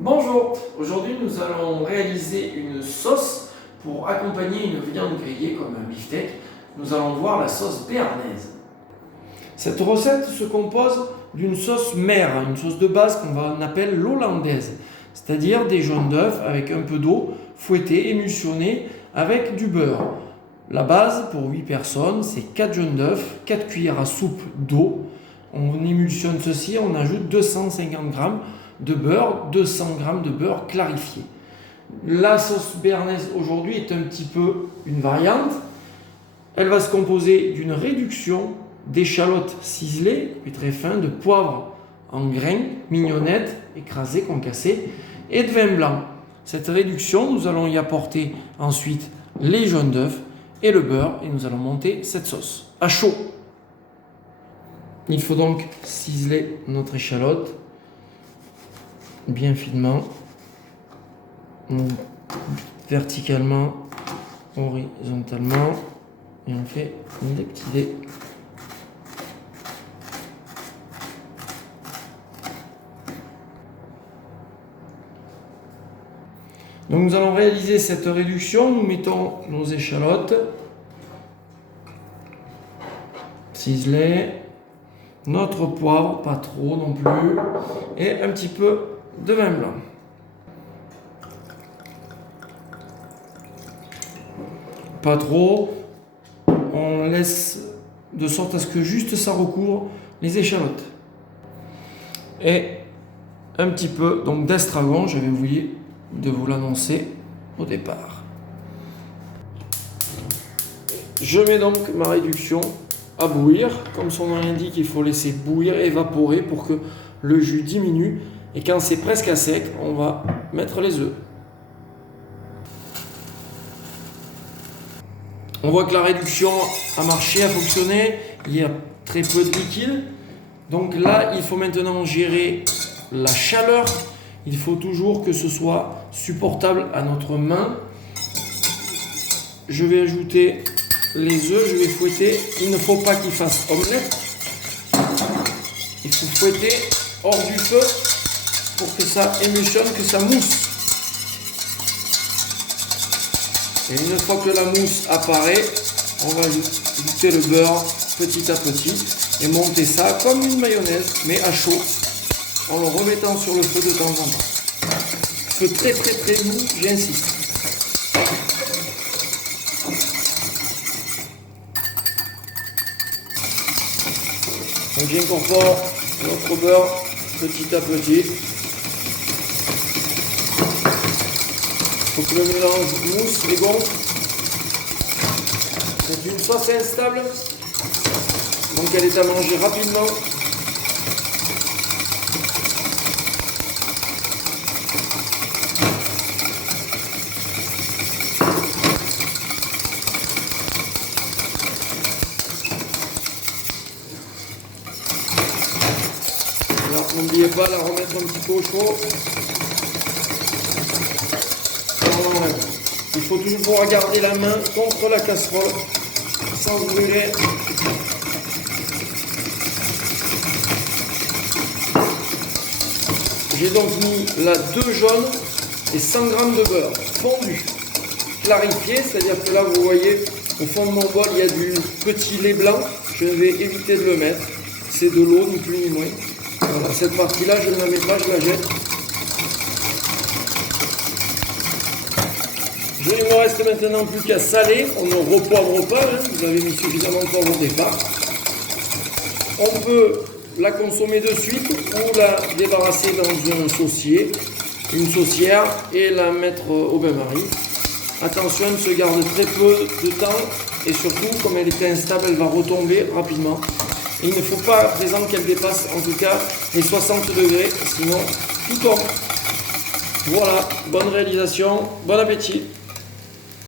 Bonjour, aujourd'hui nous allons réaliser une sauce pour accompagner une viande grillée comme un beefsteak. Nous allons voir la sauce béarnaise. Cette recette se compose d'une sauce mère, une sauce de base qu'on appelle l'hollandaise, c'est-à-dire des jaunes d'œufs avec un peu d'eau fouettée, émulsionnée avec du beurre. La base pour 8 personnes, c'est 4 jaunes d'œufs, 4 cuillères à soupe d'eau. On émulsionne ceci, on ajoute 250 g de beurre, 200 g de beurre clarifié. La sauce béarnaise aujourd'hui est un petit peu une variante. Elle va se composer d'une réduction d'échalotes ciselées, puis très fin, de poivre en grains, mignonnettes, écrasées, concassées, et de vin blanc. Cette réduction, nous allons y apporter ensuite les jaunes d'œufs et le beurre, et nous allons monter cette sauce à chaud. Il faut donc ciseler notre échalote bien finement, verticalement, horizontalement, et on fait des petits dés. Donc nous allons réaliser cette réduction. Nous mettons nos échalotes ciselées, notre poivre, pas trop non plus, et un petit peu de vin blanc. Pas trop, on laisse de sorte à ce que juste ça recouvre les échalotes. Et un petit peu donc d'estragon, j'avais oublié de vous l'annoncer au départ. Je mets donc ma réduction à bouillir. Comme son nom l'indique, il faut laisser bouillir, évaporer pour que le jus diminue. Et quand c'est presque à sec, on va mettre les œufs. On voit que la réduction a marché, a fonctionné. Il y a très peu de liquide. Donc là, il faut maintenant gérer la chaleur. Il faut toujours que ce soit supportable à notre main. Je vais ajouter les œufs, je vais fouetter. Il ne faut pas qu'il fasse omelette. Il faut fouetter hors du feu pour que ça émulsionne, que ça mousse. Et une fois que la mousse apparaît, on va ajouter le beurre petit à petit et monter ça comme une mayonnaise, mais à chaud, en le remettant sur le feu de temps en temps. Feu très mou, j'insiste. Donc j'incorpore notre beurre petit à petit. Il faut que le mélange mousse et gonfle. C'est une sauce instable, donc elle est à manger rapidement. Alors n'oubliez pas de la remettre un petit peu au chaud. Il faut toujours garder la main contre la casserole sans brûler. J'ai donc mis là 2 jaunes et 100 g de beurre fondu, clarifié, c'est-à-dire que là vous voyez au fond de mon bol il y a du petit lait blanc. Je vais éviter de le mettre, c'est de l'eau ni plus ni moins. Voilà, cette partie-là je ne la mets pas, je la jette. Il ne me reste maintenant plus qu'à saler. On ne repoivre pas, vous avez mis suffisamment de poivre au départ. On peut la consommer de suite ou la débarrasser dans un saucier, une saucière, et la mettre au bain-marie. Attention, elle se garde très peu de temps et surtout, comme elle est instable, elle va retomber rapidement. Et il ne faut pas à présent qu'elle dépasse en tout cas les 60 degrés, sinon tout tombe. Voilà, bonne réalisation, bon appétit.